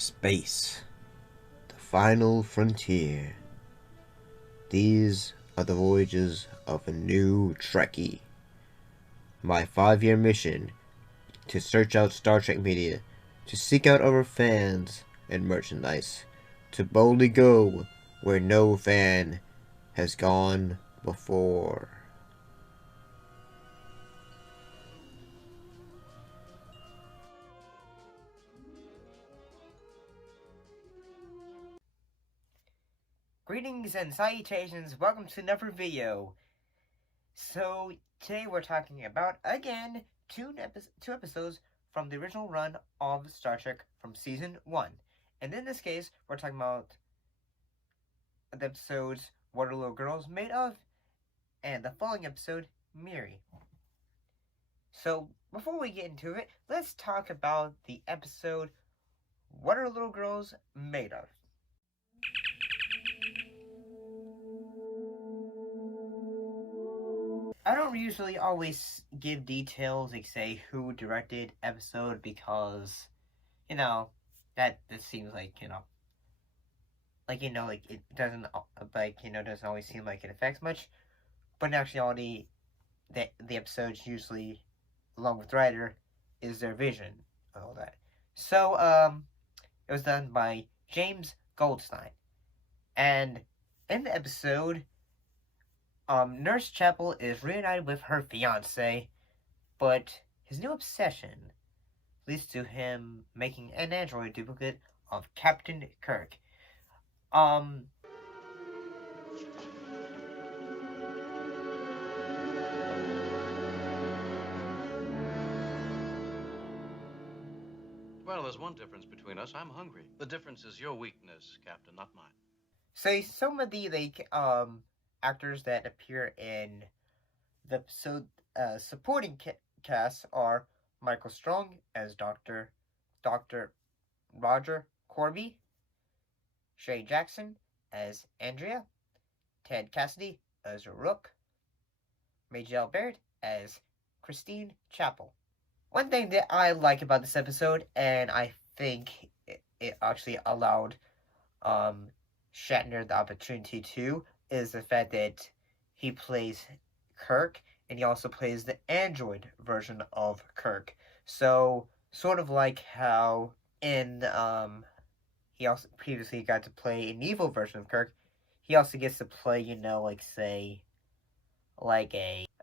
Space, the final frontier. These are the voyages of a new Trekkie. My 5-year mission to search out Star Trek media, to seek out our fans and merchandise, to boldly go where no fan has gone before. Greetings and salutations, welcome to another video. So today we're talking about, again, two episodes from the original run of Star Trek from Season 1. And in this case, we're talking about the episodes What Are Little Girls Made Of? And the following episode, Miri. So before we get into it, let's talk about the episode What Are Little Girls Made Of? I don't usually always give details, like say who directed episode, because that seems like like it doesn't doesn't always seem like it affects much. But in actuality, the episodes usually, along with the writer, is their vision and all that. So it was done by James Goldstein, and in the episode, Nurse Chapel is reunited with her fiance, but his new obsession leads to him making an android duplicate of Captain Kirk. Um, Well, there's one difference between us. I'm hungry. The difference is your weakness, Captain, not mine. so some of the actors that appear in the supporting cast are Michael Strong as Dr. Roger Corby, Shay Jackson as Andrea, Ted Cassidy as Rook, Majel Baird as Christine Chapel. One thing that I like about this episode, and I think it actually allowed Shatner the opportunity to, is the fact that he plays Kirk, and he also plays the android version of Kirk. So sort of like how in he also previously got to play an evil version of Kirk, he also gets to play, like say like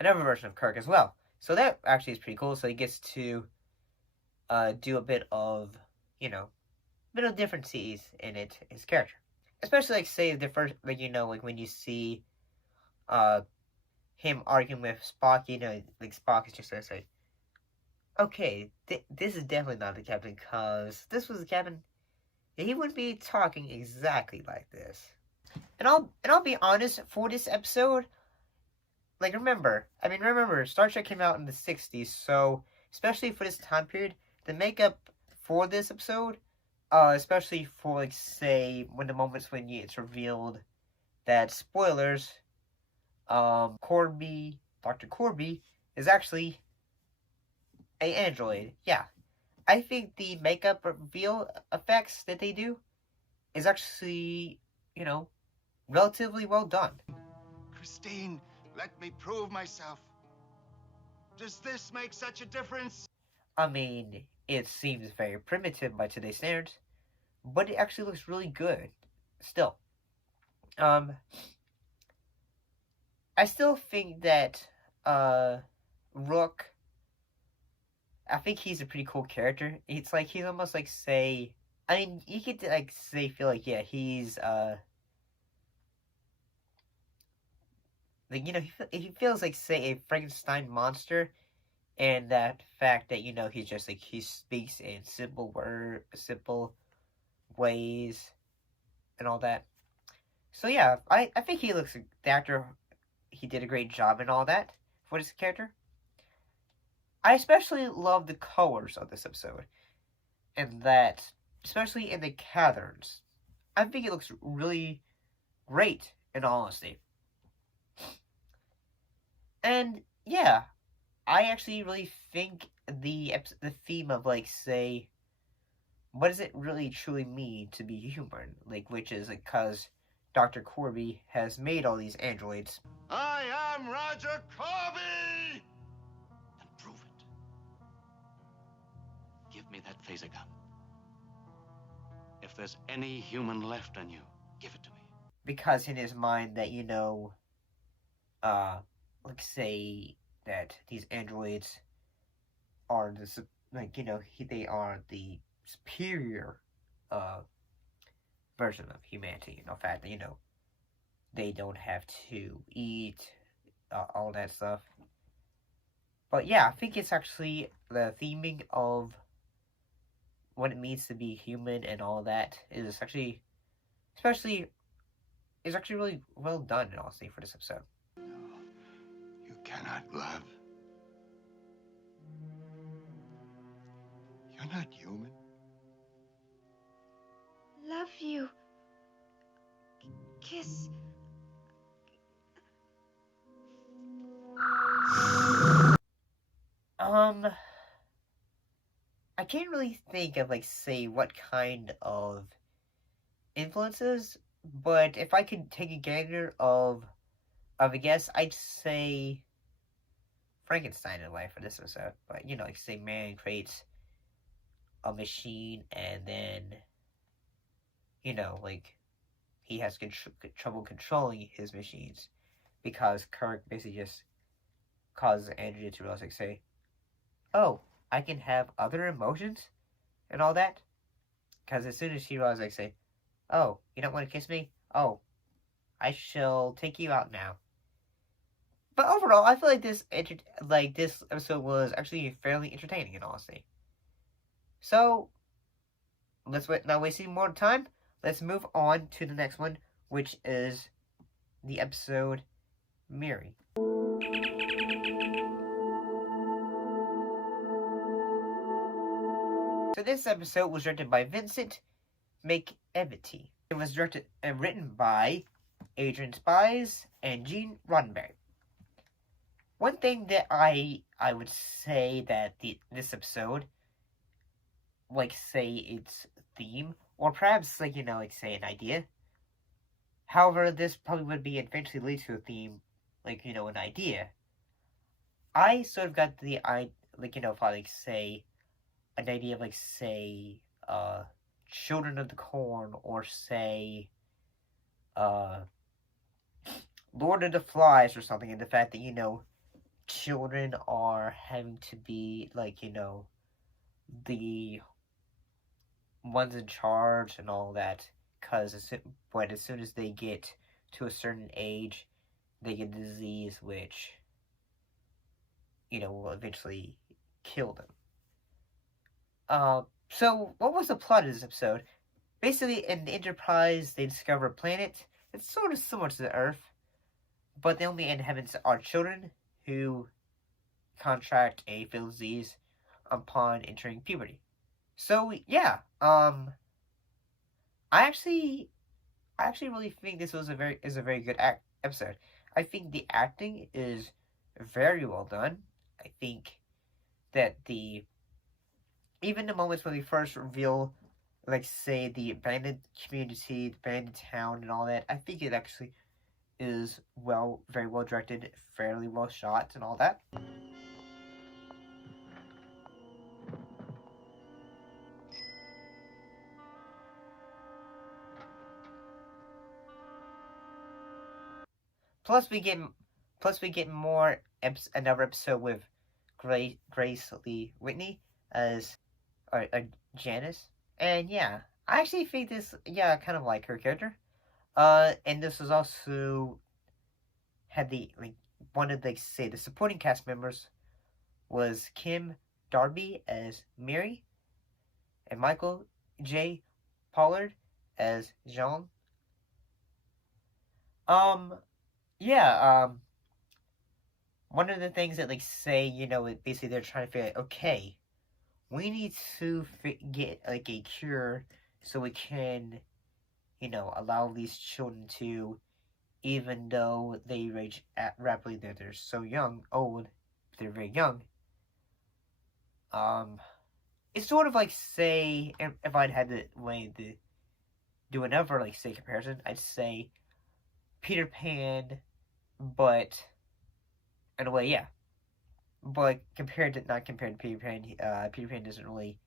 another version of Kirk as well. So that actually is pretty cool. So he gets to do a bit of differences in his character, especially like say the first like when you see uh him arguing with Spock, like Spock is just gonna say, okay, this is definitely not the captain, because this was the captain, he wouldn't be talking exactly like this. And I'll be honest, for this episode, like remember Star Trek came out in the 60s, so especially for this time period, the makeup for this episode, especially for like say when the moments when it's revealed that, spoilers, Dr. Corby is actually a android. Yeah, I think the makeup reveal effects that they do is actually, relatively well done. Christine, let me prove myself. Does this make such a difference? I mean, it seems very primitive by today's standards, but it actually looks really good. Still, um, I still think that Rook, I think he's a pretty cool character. It's like he's almost like say, I mean, you could like say feel like, yeah, he's like he feels like say a Frankenstein monster, and that fact that he's just like he speaks in simple ways and all that. So yeah, I think the actor, he did a great job and all that for this character. I especially love the colors of this episode, and that, especially in the caverns, I think it looks really great, in all honesty. And yeah, I actually really think the theme of like say what does it really truly mean to be human? Like, which is like, cause Dr. Corby has made all these androids. I am Roger Corby! Then prove it. Give me that phaser gun. If there's any human left in you, give it to me. Because in his mind that, like say that these androids are they are the superior version of humanity. The fact that they don't have to eat, all that stuff. But yeah, I think it's actually the theming of what it means to be human and all that is actually, especially, is actually really well done, honestly, for this episode. No, you cannot love. You're not human. Love you. Kiss. I can't really think of say what kind of influences, but if I could take a gander of a guess, I'd say Frankenstein in a way for this episode. But say man creates a machine and then he has trouble controlling his machines because Kirk basically just causes Andrea to realize say, oh, I can have other emotions and all that. Because as soon as she realizes say, oh, you don't want to kiss me? Oh, I shall take you out now. But overall, I feel like this episode was actually fairly entertaining in honesty. So not wasting more time. Let's move on to the next one, which is the episode Miri. So this episode was directed by Vincent McEvity. It was directed and written by Adrian Spies and Gene Roddenberry. One thing that I would say that this episode, say its theme, or perhaps say an idea. However, this probably would be eventually lead to a theme, an idea. I sort of got the if I say an idea of say Children of the Corn, or say Lord of the Flies or something, and the fact that children are having to be the ones in charge and all that, but as soon as they get to a certain age, they get a disease which will eventually kill them. So what was the plot of this episode? Basically, in the Enterprise, they discover a planet that's sort of similar to the Earth, but the only inhabitants are children who contract a fatal disease upon entering puberty. So yeah, I actually really think this was a very good episode. I think the acting is very well done. I think that even the moments when we first reveal, say, the abandoned community, the abandoned town, and all that, I think it actually is very well directed, fairly well shot, and all that. Plus, we get more another episode with Grace Lee Whitney as Janice, and yeah, I actually think this. Yeah, I kind of like her character. And this was also had one of the supporting cast members was Kim Darby as Miri, and Michael J. Pollard as Jean. Yeah, one of the things that say, basically they're trying to figure out, okay, we need to get a cure so we can, allow these children to, even though they age rapidly, they're so old, they're very young. it's sort of like, say, if I'd had the way to do another, like, say, comparison, I'd say Peter Pan, but in a way, yeah. But not compared to Peter Pan, Peter Pan doesn't really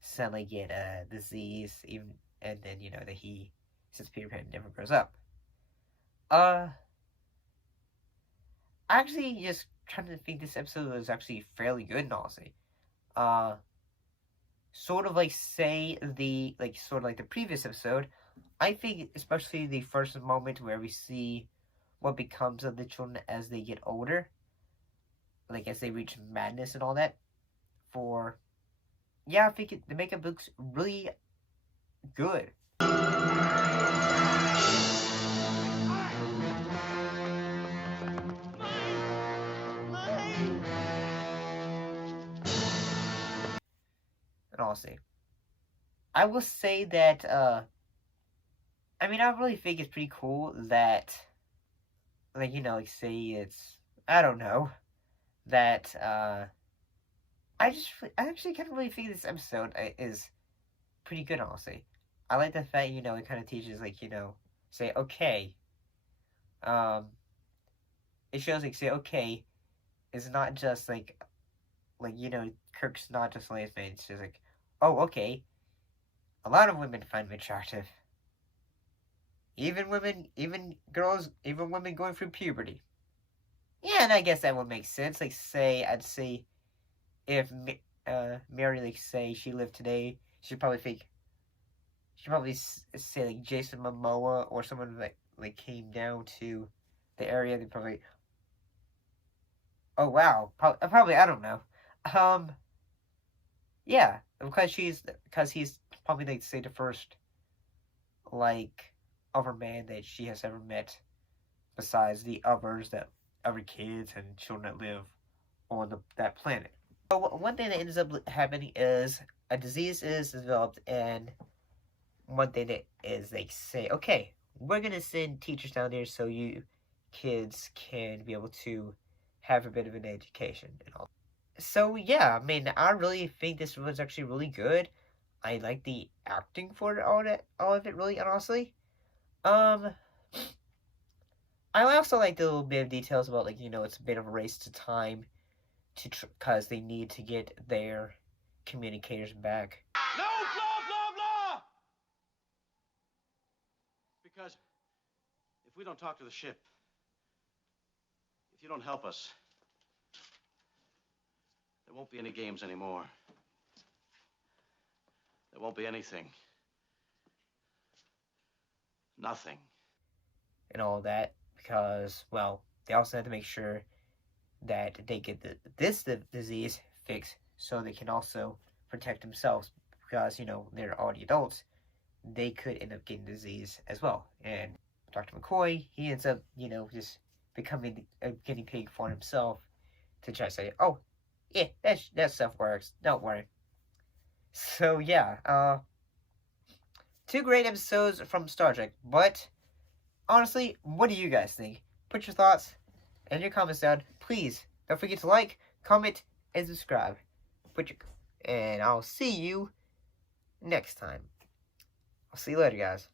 suddenly get a disease, even, and then, that since Peter Pan never grows up. Actually, just trying to think, this episode was actually fairly good, honestly. Sort of like, say, sort of like the previous episode, I think especially the first moment where we see what becomes of the children as they get older, like as they reach madness and all that, I think the makeup looks really good. And honestly, I will say that, I really think it's pretty cool that, say it's, I don't know, that, I actually kind of really think this episode is pretty good, honestly. I like the fact, it kind of teaches, say, okay, it shows, say, okay, it's not just, Kirk's not just lesbian, it's just like, oh, okay, a lot of women find him attractive. Even women going through puberty. Yeah, and I guess that would make sense. I'd say, if Miri, say, she lived today, she'd probably say, like, Jason Momoa or someone that came down to the area, they'd probably, oh wow, probably, I don't know. Yeah, because he's probably, say, the first, other man that she has ever met, besides the other kids and children that live on that planet. So one thing that ends up happening is a disease is developed, and one thing that is, they say, okay, we're gonna send teachers down there so you kids can be able to have a bit of an education and all. So yeah, I really think this was actually really good. I like the acting for all of it, really, honestly. I also like the little bit of details about, it's a bit of a race to time, because they need to get their communicators back. No, blah, blah, blah! Because if we don't talk to the ship, if you don't help us, there won't be any games anymore. There won't be anything. Nothing. And all that, because, well, they also have to make sure that they get this disease fixed so they can also protect themselves, because, they're already adults. They could end up getting disease as well. And Dr. McCoy, he ends up, just becoming a guinea pig for himself to try to say, oh, yeah, that stuff works. Don't worry. So, yeah, 2 great episodes from Star Trek, but honestly, what do you guys think? Put your thoughts and your comments down. Please don't forget to like, comment, and subscribe. And I'll see you next time. I'll see you later, guys.